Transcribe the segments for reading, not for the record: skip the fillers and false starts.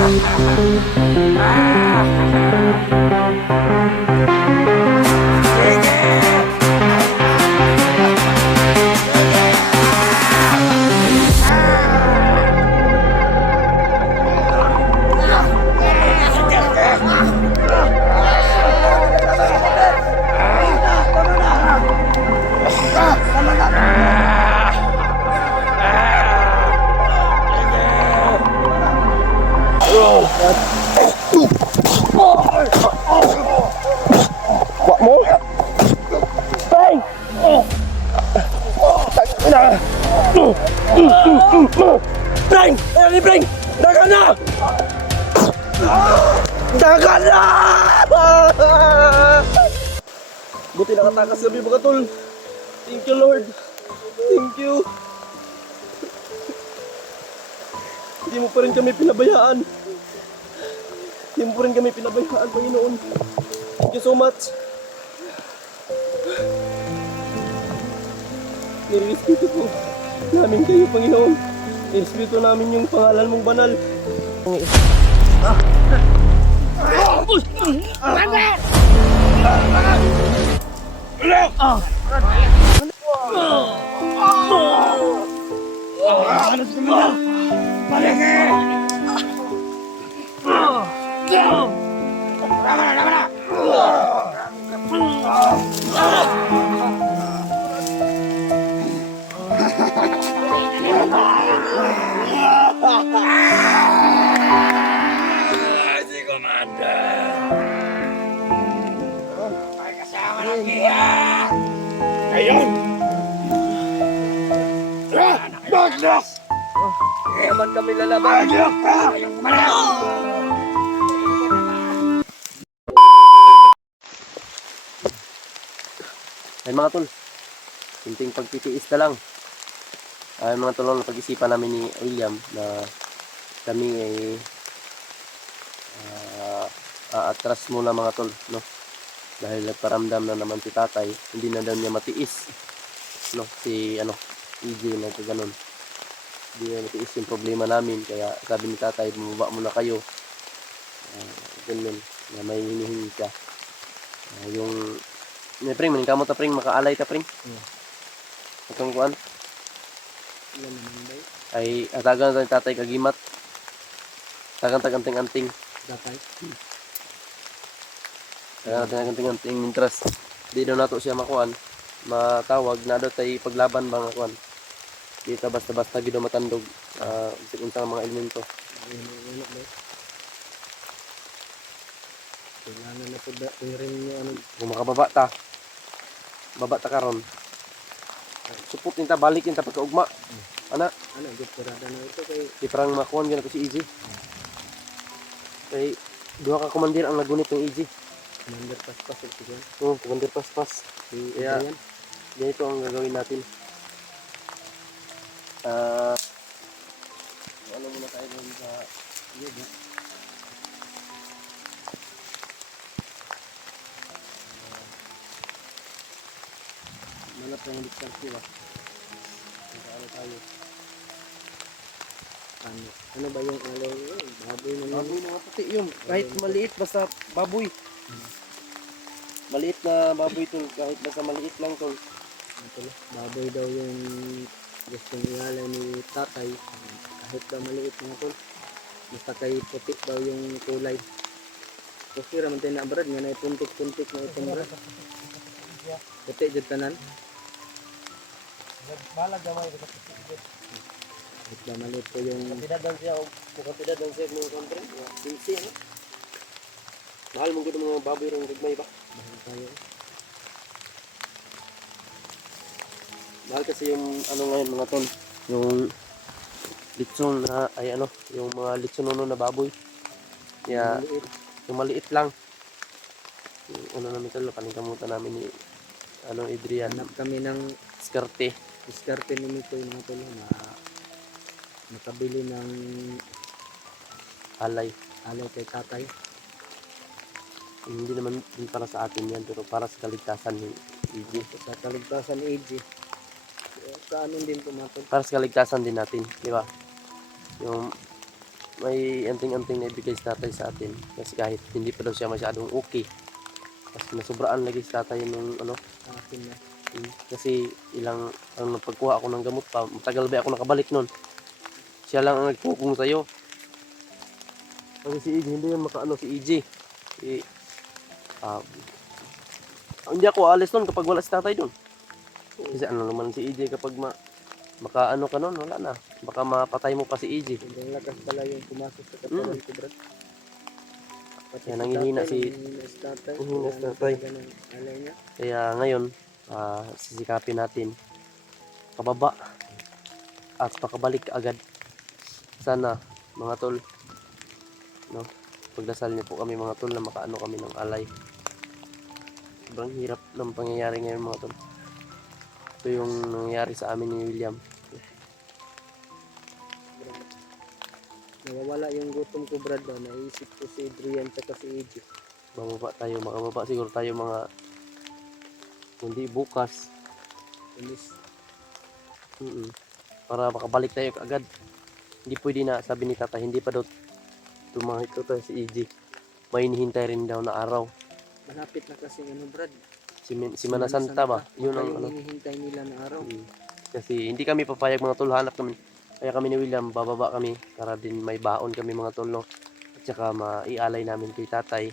Wak mo? Bang! Bang! Ayan ni Bang! Dagan na! Dagan na! Buti nakatakas kami mga tol. Thank you Lord. Thank you. Hindi mo pa rin kami pinabayaan. Hindi mo pa rin kami pinabayaan, Panginoon. Thank you so much. Nirespeto po namin kayo, Panginoon. Nirespeto namin yung pangalan mong banal. Si Commander! May kasama ng giya! Ayun! Magnus! Hindi naman kami lalaban. Ayun ka! Ayun kumalaw! Ay mga tol, kunting pagtitiis na lang. Ay mga tol, napag-isipan namin ni William na kami ay aatras muna mga tol, no? Dahil nagparamdam na naman si tatay, hindi na daw niya matiis, no? Si EJ na kaganon. Hindi na matiis yung problema namin, kaya sabi ni tatay, bumaba muna kayo. Ganun, na may hinihingi siya. Yung pring, maning kamot ta pring, makaalay ta pring. Itong kuan ay atagan sa tatay kagimat. Tagan taganting-anting. Tatay. Tagan taganting-anting interest. Di daw nato siya makuan, matawag na daw tay paglaban bang kuan. Di ta basta-basta gid matandog unsang mga elemento. Kailangan na po rin yung Kung makababa ta. Baba ta karon. Supot ninta balik ninta pagkaugma. Ana, desperada na ito kay di parang makuan gyud ko si EJ. Kay duha ka komandir ang nagunit ng EJ. Commander Paspas o siya. Oh, komandir paspas. Kaya Yan. ganito ang gagawin natin. Ano muna tayo doon sa yoga. Manap ng diskarte ba? Ano tayo? Ano ba yung alay yun? Baboy na Baboy na nga puti yun. Kahit maliit basta baboy. Maliit na baboy tol. Kahit basta maliit lang tol. Baboy daw yung gustong ihalay ni tatay. Kahit daw maliit mga tol. Basta kay puti daw yung kulay. Kasi raman tayo na brad nga na puntik-puntik na itong brad. Puti dyan tanan. Balag gamay basta puti dyan. Kahit daw maliit po yung Kantidadan siya o kantidadan siya ng country. Sinsi ano? Mahal mong gano'n mga baboy rin gagmay ba? bahal tayo. Mahal kasi yung ano ngayon mga ton. Yung litson na ay yung mga litsonono na baboy. Kaya Maliit. yung maliit lang. Yung namin talo, paningkamutan namin ni Adrian. Hanap kami ng Diskarte. diskarte ni Mito yung mga tol na makabili ng Alay. alay kay tatay. Hindi naman din para sa atin yan, pero para sa kaligtasan ni EJ. Sa kaligtasan AG. Sa amin din po mga tol. Para sa kaligtasan din natin, di ba? Yung may anting-anting na ibigay si tatay sa atin. Kasi kahit hindi pa daw siya masyadong okay. Kasi nasubraan lagi si tatay nung ano. Sa akin na. Kasi ang pagkuha ako ng gamot pa, matagal ba ako nakabalik nun. Siya lang ang nagpukong sa'yo. Kasi si EJ, hindi yun makaano si EJ. Ah, hindi ako alis nun kapag wala si tatay dun. Kasi ano naman si EJ kapag makaano ka nun, wala na. Baka mapatay mo pa si EJ. Sobrang lakas pala yung pumasok sa katawan ko, Brad. Pati Kaya nanghihina si tatay. nanghihina si tatay. Alay niya. Kaya ngayon, sisikapin natin pababa at pakabalik agad. Sana mga tol, no? Pagdasal niyo po kami mga tol na makaano kami ng alay. Sobrang hirap ng pangyayari ngayon mga tol. Ito yung nangyari sa amin ni William. Nawawala yung gutom ko, Brad. Naisip ko si Adrian at si EJ. Makababa siguro tayo mga kundi bukas. Pulis. Para makabalik tayo agad. Hindi pwede na, sabi ni tata, hindi pa daw tumahit ko tayo si EJ. May hinihintay rin daw na araw. Malapit na kasi ano, Brad. Si Manasanta ba? Yun ang ano. hinihintay nila na araw. Kasi hindi kami papayag mga tol, hanap kami. Kaya kami ni William, bababa kami para din may baon kami mga tol, no? At saka maialay namin kay tatay.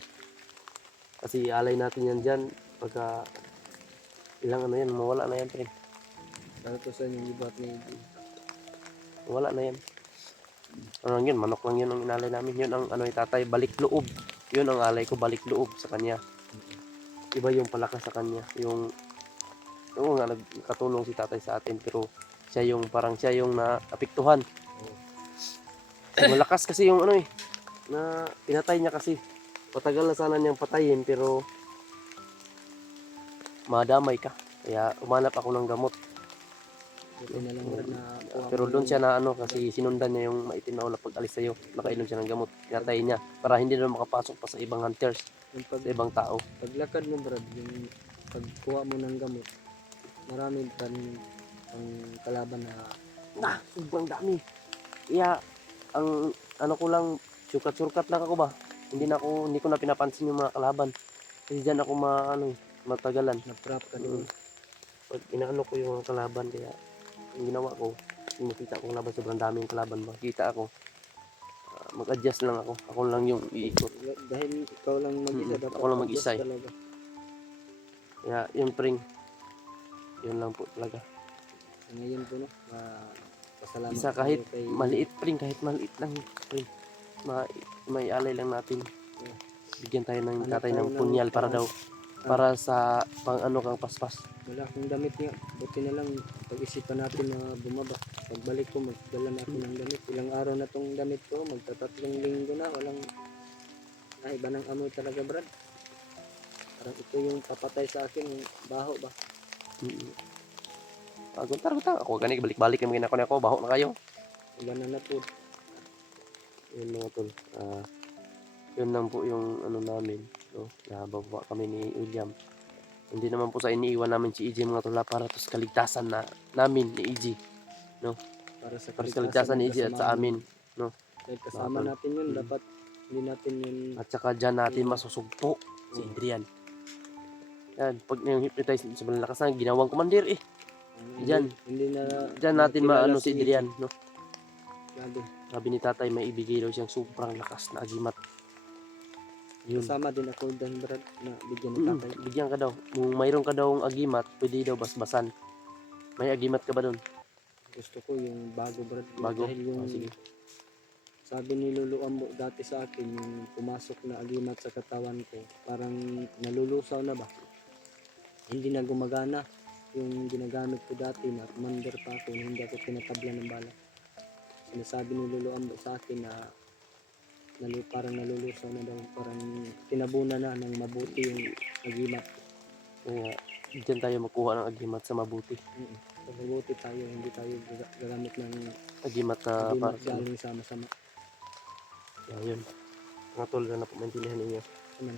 Kasi ialay natin yan dyan pagka ilang ano yan, mawala na yan, pre. Para to sa yung ibat ni EJ. Wala na yan. Ano lang yun, manok lang yun ang inalay namin. Yun ang ano ni tatay, balik loob. Yun ang alay ko, balik loob sa kanya. Iba yung palakas sa kanya. Yung nga nagkatulong si tatay sa atin, pero siya yung naapektuhan. Malakas kasi yung ano na pinatay niya kasi. Patagal na sana niyang patayin pero madamay ka. Kaya umanap ako ng gamot. Buti na lang, Brad, na Pero doon siya na ano kasi sinundan niya yung maitim na ulap pag alis sa'yo. Nakainom siya ng gamot. Pinatay niya para hindi na makapasok pa sa ibang hunters, yung sa ibang tao. paglakad mo, Brad, yung pagkuha mo ng gamot, marami pa ang kalaban na Sobrang dami. Kaya ang ano ko lang, surkat-surkat lang ako ba. Hindi ko na pinapansin yung mga kalaban. Kasi diyan ako matagalan. na-trap ka doon. Pag inaano ko yung mga kalaban, kaya ang ginawa ko, yung makita kong laban, sobrang daming kalaban. Makita ako, mag-adjust lang ako. Ako lang yung iikot. Dahil ikaw lang mag-isa, dapat Ako lang mag-isa adjust talaga. Kaya yun pring, yun lang po talaga. So, ngayon po, no, pasalamat Isa kahit tayo kay maliit pring, kahit maliit lang pring. May alay lang natin. Bigyan tayo ng Hanap tatay tayo ng ng punyal para pang- daw. Para sa pang ano kang paspas. wala akong damit nga. Buti na lang pag-isipan natin na bumaba. Pagbalik ko, magdala na ako ng damit. Ilang araw na tong damit ko, magtatatlong linggo na. Walang, iba ng amoy talaga, Brad. Parang ito yung papatay sa akin, yung baho ba? Guntar. Ako gani balik-balik yung ginako nako, baho na kayo. Iba na po. Yun mga tol. Yun lang po yung ano namin. No? Nababa kami ni William. Hindi naman po sa iniiwan namin si EJ mga tol para to sa kaligtasan namin ni EJ. Para sa Para sa kaligtasan ni EJ at sa amin. Dahil kasama Bakal. natin yun, dapat hindi natin yun At saka dyan natin masusugpo si Adrian. Yan, pag yung hypnotize sa malakas na ginawang commander Diyan. hindi na Diyan natin kilala maano si Adrian, no? Grabe. Sabi ni tatay may ibigay daw siyang sobrang lakas na agimat. Yun. Kasama din ako dahil, Brad, na bigyan ng tatay. Bigyan ka daw. Kung mayroon ka daw agimat, pwede daw basbasan. May agimat ka ba doon? Gusto ko yung bago, Brad. Bago? Dahil yung Sige. sabi ni Lolo Ambo dati sa akin, yung pumasok na agimat sa katawan ko, parang nalulusaw na ba? Hindi na gumagana. Yung ginagamit ko dati na commander pa ako, hindi ako tinatablan ng bala. Sinasabi ni Lolo Ambo sa akin na parang nalulusaw na daw, parang tinabunan na ng mabuti yung agimat. Kaya diyan tayo makuha ng agimat sa mabuti. So, mabuti tayo, hindi tayo gagamit ng Agimat na agimat para sa galing sa masama. Kaya yun. Mga tol, sana po maintindihan ninyo. Ano,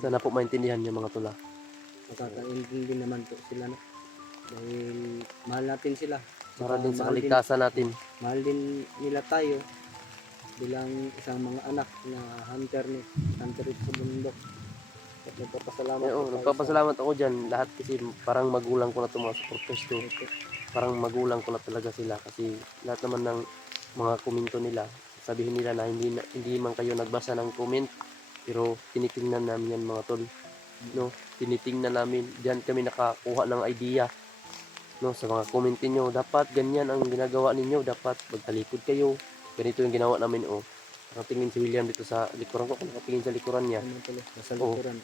Sana po maintindihan niyo mga tula. makakaintindi naman po sila, no? Dahil mahal natin sila. Para din sa mahal kaligtasan natin. Mahal din nila tayo. bilang isang mga anak na hunter ito sa bundok. At nagpapasalamat po tayo Nagpapasalamat ako dyan. Lahat kasi parang magulang ko na itong mga supporters ko. Opo. Parang magulang ko na talaga sila kasi lahat naman ng mga komento nila, sabihin nila na hindi man kayo nagbasa ng comment, pero tinitingnan namin yan mga tol. No, tinitingnan namin. Diyan kami nakakuha ng idea. No, sa mga comment niyo, dapat ganyan ang ginagawa ninyo, dapat magtalikod kayo. Ganito yung ginawa namin oh. Nakatingin si William dito sa likuran ko, kung nakatingin sa likuran niya. Ano pala, nasa Oo. likuran.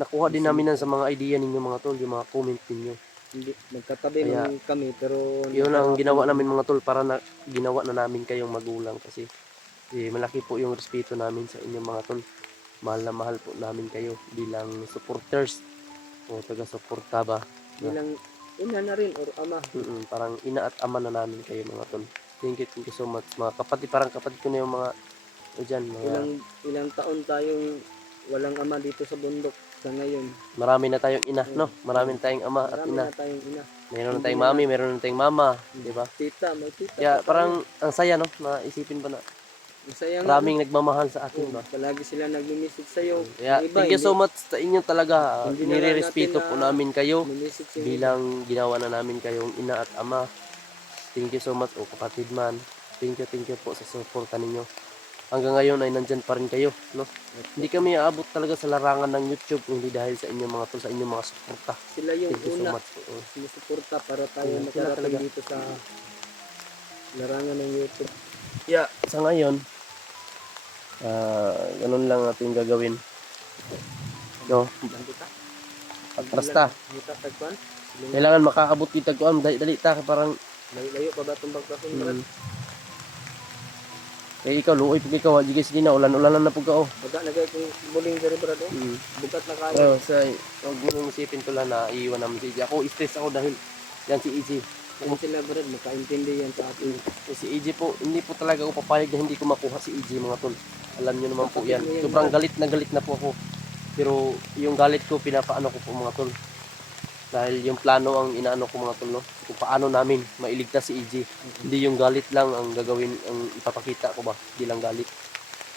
Nakuha din namin yan sa mga idea ninyo mga tol, yung mga comment ninyo. Hindi, magkatabi Kaya, man kami pero Yun ang nagkaroon ginawa kami- namin mga tol para ginawa na namin kayong magulang kasi malaki po yung respeto namin sa inyong mga tol. Mahal na mahal po namin kayo bilang supporters o taga-suporta ba. bilang ina na rin or ama. Parang ina at ama na namin kayo mga tol. Thank you so much. Mga kapatid, parang kapatid ko na yung mga dyan, Ilang taon tayong walang ama dito sa bundok sa ngayon. marami na tayong ina, no? Marami na tayong ama at Marami ina. na tayong ina. Meron na tayong mami, meron na tayong mama, di ba? Tita, may tita. Kaya pa parang ang saya, no? Naisipin ba na tayo. Masaya nga. maraming nagmamahal sa akin ba? Palagi sila nagmi-message sa'yo. Kaya Yung iba, thank you so much sa inyo talaga. Hindi na lang Nire-respeto natin po na- namin kayo Nag-message sa'yo. bilang ginawa na namin kayong ina at ama. Thank you so much o kapatid man. Thank you po sa suporta ninyo. Hanggang ngayon ay nandyan pa rin kayo, no? Hindi kami aabot talaga sa larangan ng YouTube kung hindi dahil sa inyong mga tol, sa inyong mga suporta. Sila yung Thank you so una much po. sumusuporta para tayo Sila makarating talaga. dito sa larangan ng YouTube. Yeah, sa ngayon, ganun lang natin gagawin. No? Lang kita. Patrasta. Kita tagpuan. Kailangan makaabot kita ko dali ta parang Layo pa ba itong bagpasin, Brad? kaya ikaw luoy pag ikaw sige sige na ulan-ulanan na pug ka oh. Baga nagay kong muling diri, Brad. Oh. Bugat na kayo. Oh, sa wag mo isipin ko lang na iiwan namin si EJ. Ako stress ako dahil yan si EJ. Kung sila, Brad, makaintindi yan sa atin. Si EJ po, hindi po talaga ako papayag na hindi ko makuha si EJ mga tol. Alam niyo naman po yan. Kapatid mo yan, Sobrang Brad. galit na po ako. Pero yung galit ko pinapaano ko po mga tol. Dahil yung plano ang inaano ko mga tol no. Kung paano namin mailigtas si EJ. Hindi yung galit lang ang gagawin, ang ipapakita ko ba. Hindi lang galit.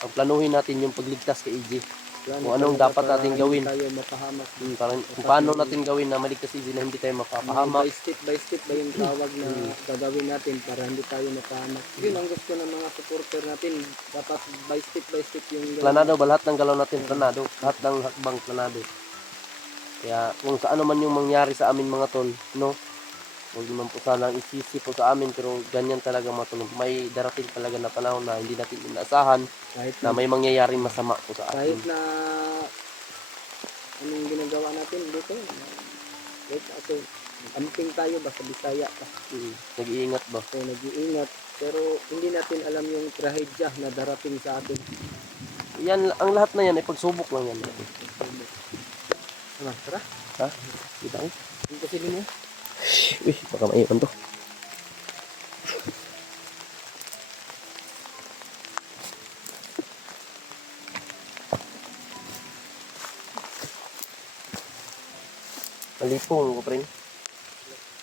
Ang planuhin natin yung pagligtas kay EJ. Kung anong dapat natin gawin. Tayo mapahamak. Parang kung paano natin gawin na maligtas si EJ na hindi tayo mapapahamak. By step ba yung tawag na gagawin natin para hindi tayo mapahamak. Yun ang gusto ng mga supporter natin. Dapat by step yung Planado ba lahat ng galaw natin planado? Lahat ng hakbang planado. Kaya kung sa ano man yung mangyari sa amin mga tol, no? Huwag naman po sanang isisi po sa amin pero ganyan talaga mga tol. May darating talaga na panahon na hindi natin inaasahan kahit na may mangyayaring masama po sa kahit atin. na anong ginagawa natin dito. Kahit ako, amping tayo basta Bisaya pa. Nag-iingat ba? So nag-iingat pero hindi natin alam yung trahedya na darating sa atin. Yan, ang lahat na yan ay pagsubok lang yan. Ano, tara. Ha? Kita ko? Yung pasilin mo. Uy, baka maiwan to. Malipong ko, preng.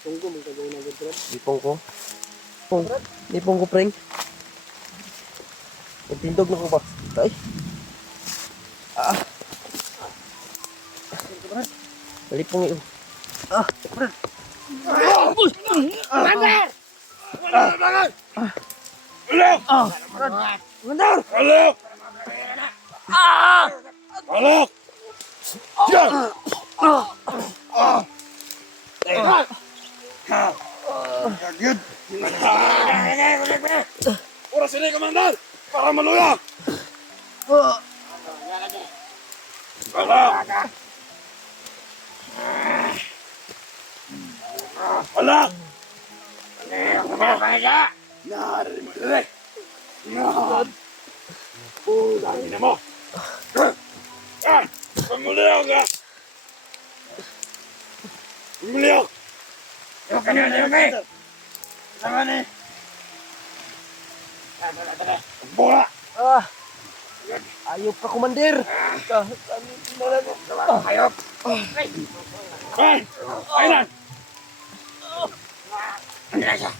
Tunggo mong kagawin na good. Lipong ko. Lipong ko, preng. Nagtindog na ko ba? Ay. Malipong yun. Oras ini, Komandan! Para maluyak! Wala! Narinig mo direk! Yan! Dami na mo! Pamuliyok ka! Pamuliyok! Yung kanina yung may! Sama ni! Bola! Ayop ka, Commander. Hayop! Ay! Ayun! Ano na siya?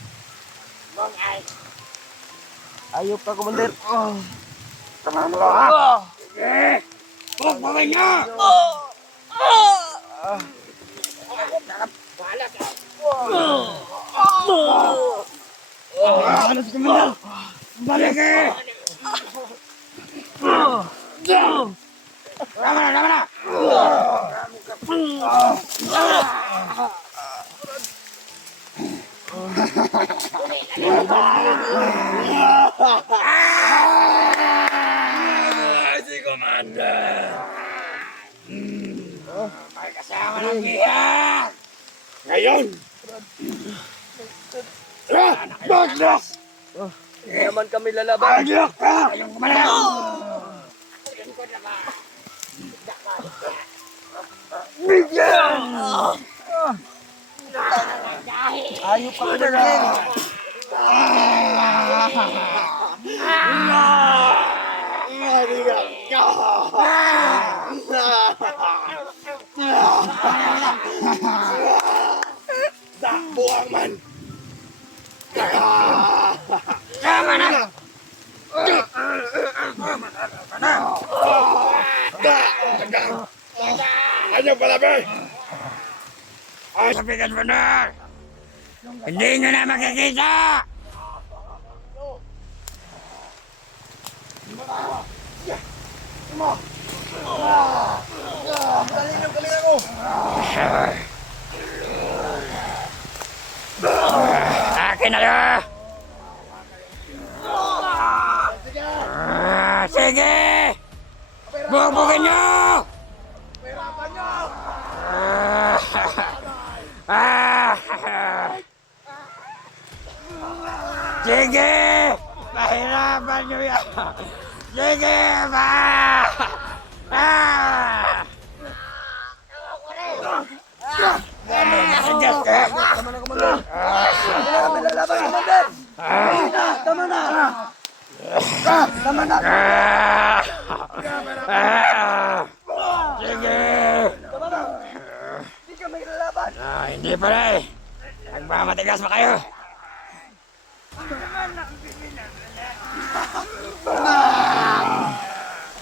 Ayop ka, Commander. Tama mo ha. Sige. Huwag maminga. Ano si Commander? Balik eh. Tama na. Si Commander. May kasama ng iyak. Ngayon. Baglas. Hindi naman kami lalaban. Baglas ka. Kayong kumalang. Bigyan. Ayop ka, Commander. Buang man. Tama na. Ano pala ba? Ay, sabihin mo na. Hindi nyo na makikita. Akin na yun! Sige! Bubugin nyo! Sige! Mahirapan nyo yan! Sige ba? Tama na, Commander. Hindi na kami lalaban, Commander. Tama na. Tama na. Sige! Tama na. Hindi kami lalaban. Hindi pa na eh. Nagmamatigas pa kayo.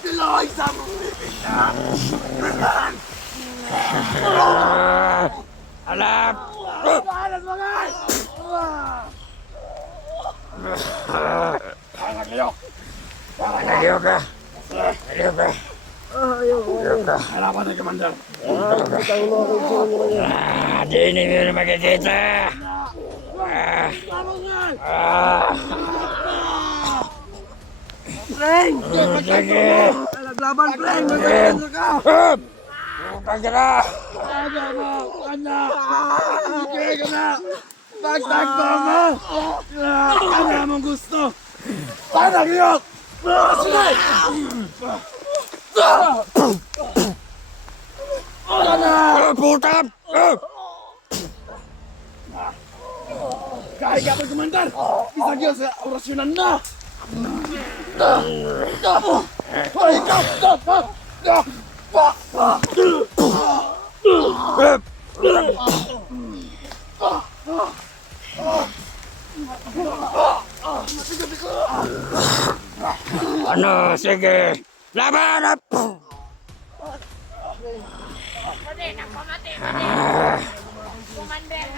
Diloy sa mo. Alam! Alas mga! Naliw ka! Naliw ka! Naliw ka! Harapan na, Commander. Di ninyo na makikita! Frank! Sige! Naglaban, Frank! Sige! Hup! Huwag ka na! Pagtagpo mo! Ano mong gusto? Paano yun? Sige! Putam! Kahit ka pa'y kumandar! Isang yun sa orasyonan na! Hoy, ikaw! Ano? Sige! Laban!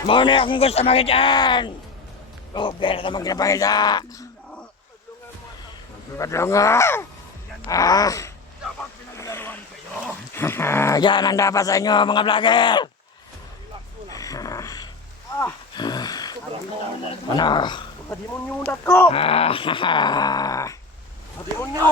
Muna akong gusto makitaan! Pero naman kinapangita! Badlong nga! Yan ang dapat sa inyo mga vlogger! Ano? Padimonyo na ko! Padimonyo!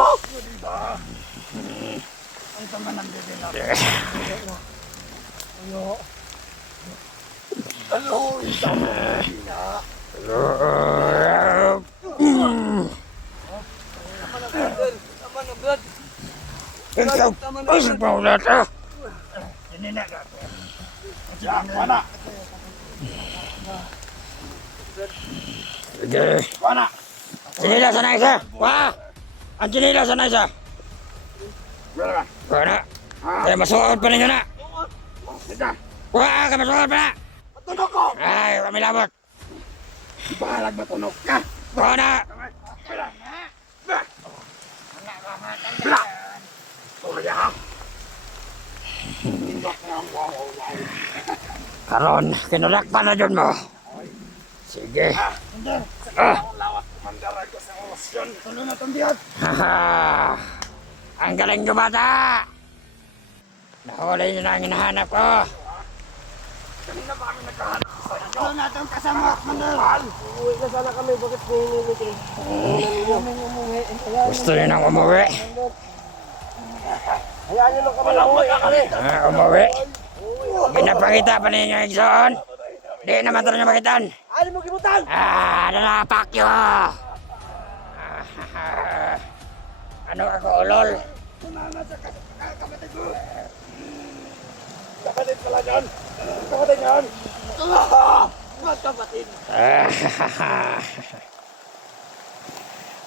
Ikaw! Pasok pa ulit ah! Sige! Chinila sana isa! Wah! Ang chinila sana isa! Wala! Kaya masuot pa ninyo na! Wah! Kaya masuot pa na! Tunog ko! Ay! Kami labot! Bahalag matunog ka! Wala! Karon, kinulakpan na dyan mo. Sige. Haha. Ang galing nyo bata. Nahuli nyo na ang hinahanap ko. Uwi na sana kami. Bakit may Gusto nyo nang umuwi? Hayaan nyo lang kami. Uwi na kami. Umuwi? Ginapakita pa ninyo yung igsoon? Di naman ito nyo makitan. Ano mo kimutan? Nalapak nyo! Ano ako ulol? Kapatid pala yan. Kapatid yan. Kapatid.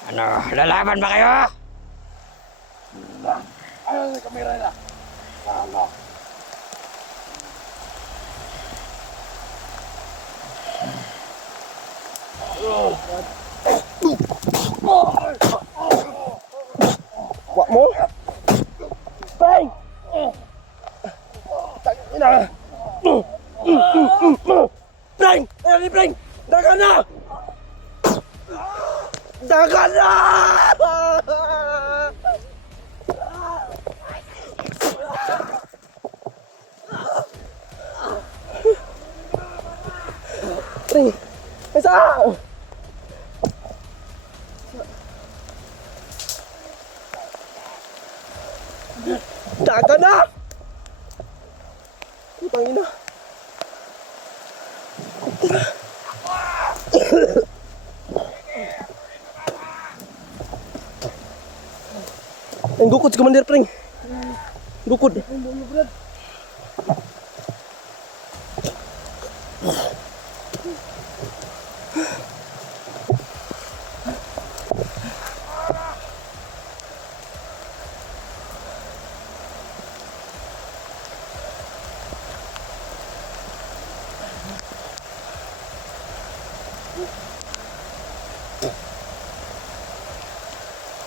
Ano, lalaban ba kayo? Ano sa kamera na? Ano? Wak mo? Bang! Tangina! Bang! Ayun, Bang! Dagan na! Dagan na! Bang! Isa! Dagan na! Putang ina. Ang gukod si Commander Pring. Gukod.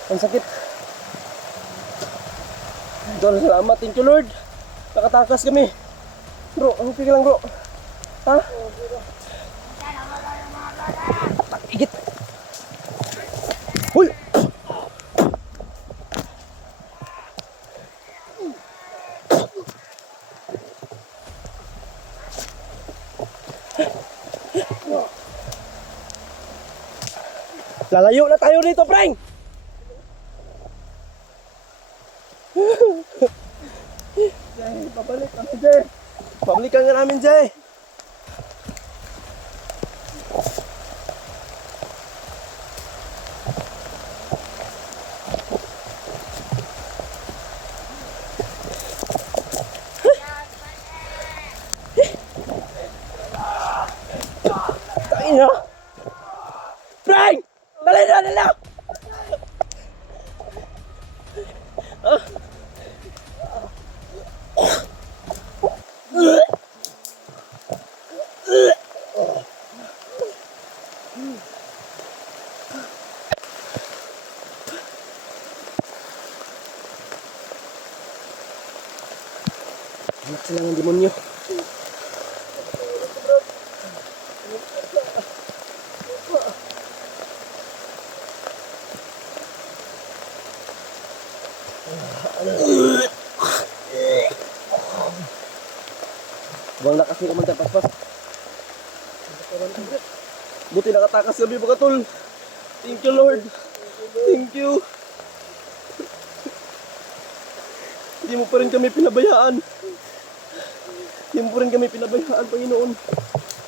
Ang sakit. Dol, salamat. Thank you, Lord. Nakatakas kami. Bro, ang okay lang, bro. Ha? Igit. Uy! Lalayo na tayo dito, Frank! Jay, pabalik kami, Jay. Pabalikan nga namin, Jay. Tain na. Frank! Dali na, dali na! Anak sila ng demonyo. Buwang na kasi Commander Paspas. Buti nakatakas kami mga tol. Thank you, Lord. Thank you. Hindi mo pa rin kami pinabayaan. Hindi mo pa rin kami pinabayaan, Panginoon.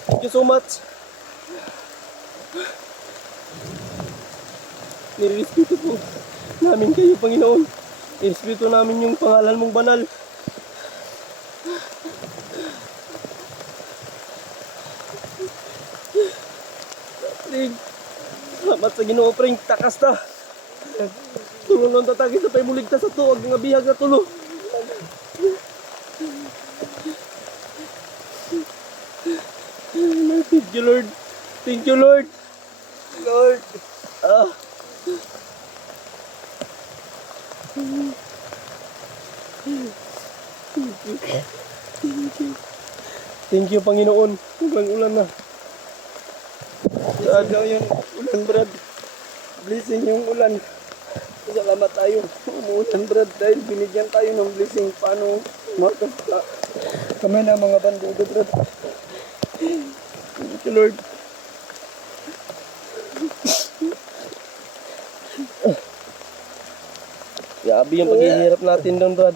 Thank you so much. Nirespeto po namin kayo, Panginoon. Nirespeto namin yung pangalan mong banal. Pring, salamat sa Ginoo, Pring. Takas na. Tulong ng tatagin sa paymuligtas sa tuwag ng abihag na tulo. Thank you, Lord. Thank you, Lord. Lord. Thank you, Panginoon. Sobrang ulan na. Blessing daw yung ulan, Brad. Blessing yung ulan. Salamat tayo. Umuulan, Brad, dahil binigyan tayo ng blessing. Paano makakasla kami na mga bandido, Brad. Thank you, Lord. Grabe yung paghihirap natin doon, Brad.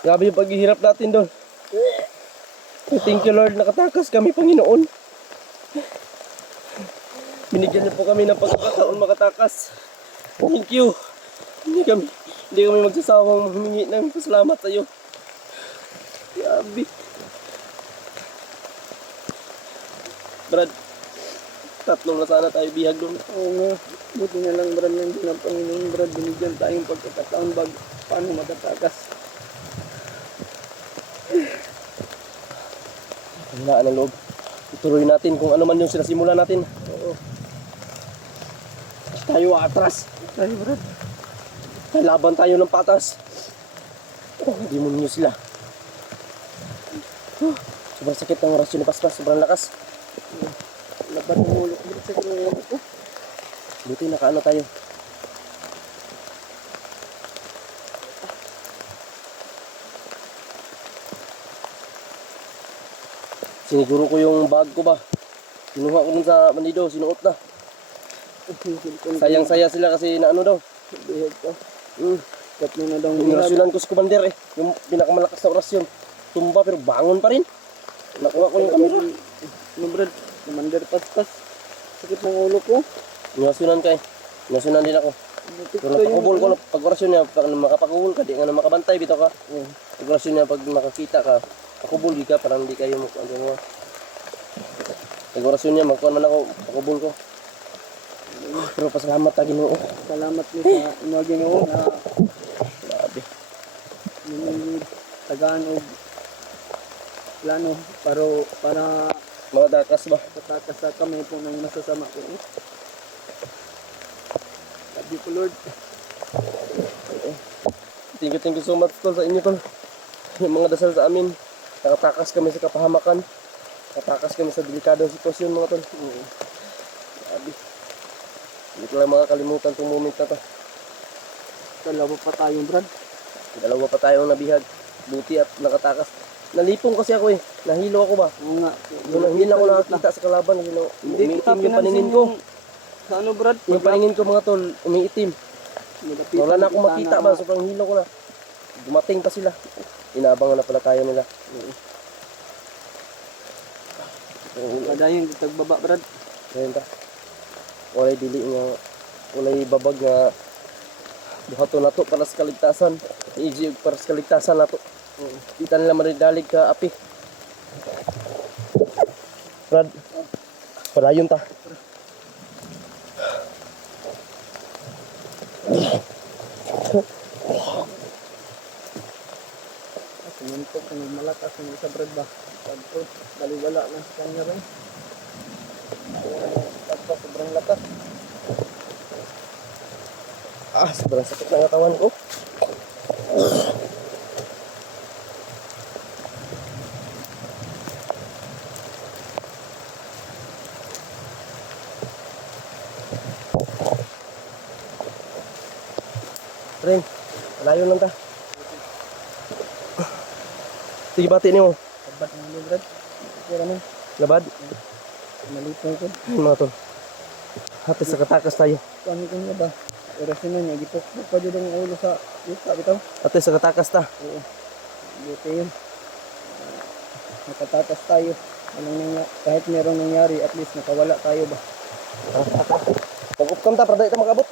Grabe yung paghihirap natin doon. Thank you, Lord. Nakatakas kami, Panginoon. Binigyan niyo po kami ng pagkakataon makatakas. Thank you. Hindi kami magsasawang humingi ng pasalamat sa iyo. Grabe. Brad, tatlong na sana tayo bihag doon. Oo nga. Buti na lang, Brad, nandiyan ang Panginoon, Brad. Binigyan tayong pagkakataon paano matatakas. Wala ng loob. Ituloy natin kung ano man yung sinasimulan natin. Oo. Tayo atras. Tayo, Brad. Laban tayo ng patas. Hindi mo ninyo sila. Sobrang sakit ng orasyon ni Paspas. Sobrang lakas. Laban ng ulo ko, Brad, sa ulo ko. Buti nakaano tayo. Siniguro ko yung bag ko ba. Kinuha ko dun sa bandido. Sinuot na. Sayang-saya sila kasi na ano daw. Bihag ka. Tatlo na daw Yung bihag. orasyonan ko sa commander eh. Yung pinakamalakas na orasyon. Tumba pero bangon pa rin. Nakuha ko yung kamera. Ano, Brad? Commander Paspas. Sakit ng ulo ko. Inasyonan ka eh. Inasyonan din ako. Pero napakubol ko. Pag orasyon niya, pag makapakubol ka, di nga na makabantay. Bitaw ka. Pag orasyon niya, pag makakita ka, pakubol di ka. Parang di kayo mo. Pag orasyon niya, magkuhan man ako. Pakubol ko. Pero pasalamat ta Ginoo. Salamat ni sa mga Ginoo na Grabe. tagaan og plano para Mga dakas ba? patakas sa kami po ng masasama ko. Love you po, Lord. Thank you so much tol sa inyo tol. Yung mga dasal sa amin. Nakatakas kami sa kapahamakan. Nakatakas kami sa delikadong sitwasyon mga tol. Grabe. Hindi ko lang makakalimutan itong moment na to. Dalawa pa tayo, Brad. Dalawa pa tayong nabihag. Buti at nakatakas. Nalipong kasi ako eh. Nahilo ako ba? Oo nga. Yung hindi lang ako nakakita sa kalaban. Hindi kita Umiitim yung paningin ko. Sa ano, Brad? Yung paningin ko mga tol, umiitim. Wala na akong makita ba. Sobrang hilo ko na. Dumating pa sila. Inaabangan na pala tayo nila. Padayon dito baba, Brad. Ayun ta. Walay dili nga. Walay babag nga. Buhato na to para sa kaligtasan. Easy para sa kaligtasan na to. Kita nila maridalig ka api. Brad. Padayon ta. Sumuntok ka ng malakas ng isa, Brad ba? Pagko, baliwala na sa kanya rin. Pagka sobrang lakas. Sobrang sakit ng katawan ko. Ren, malayo lang ta. Sige, bati niyo. Sabat ng ulo, Brad. Kira mo. Labad. Malipong ko. Ayun mga tol. Hati sa katakas tayo. Kami ko na ba? Orasyon na niya. Gipok pa dyan ang ulo sa yuta. Bitaw. Hati sa katakas ta. Oo. Buti yun. Nakatatas tayo. Walang kahit merong nangyari, at least nakawala tayo ba? Pag-upkam ta, para dahil ta makabot.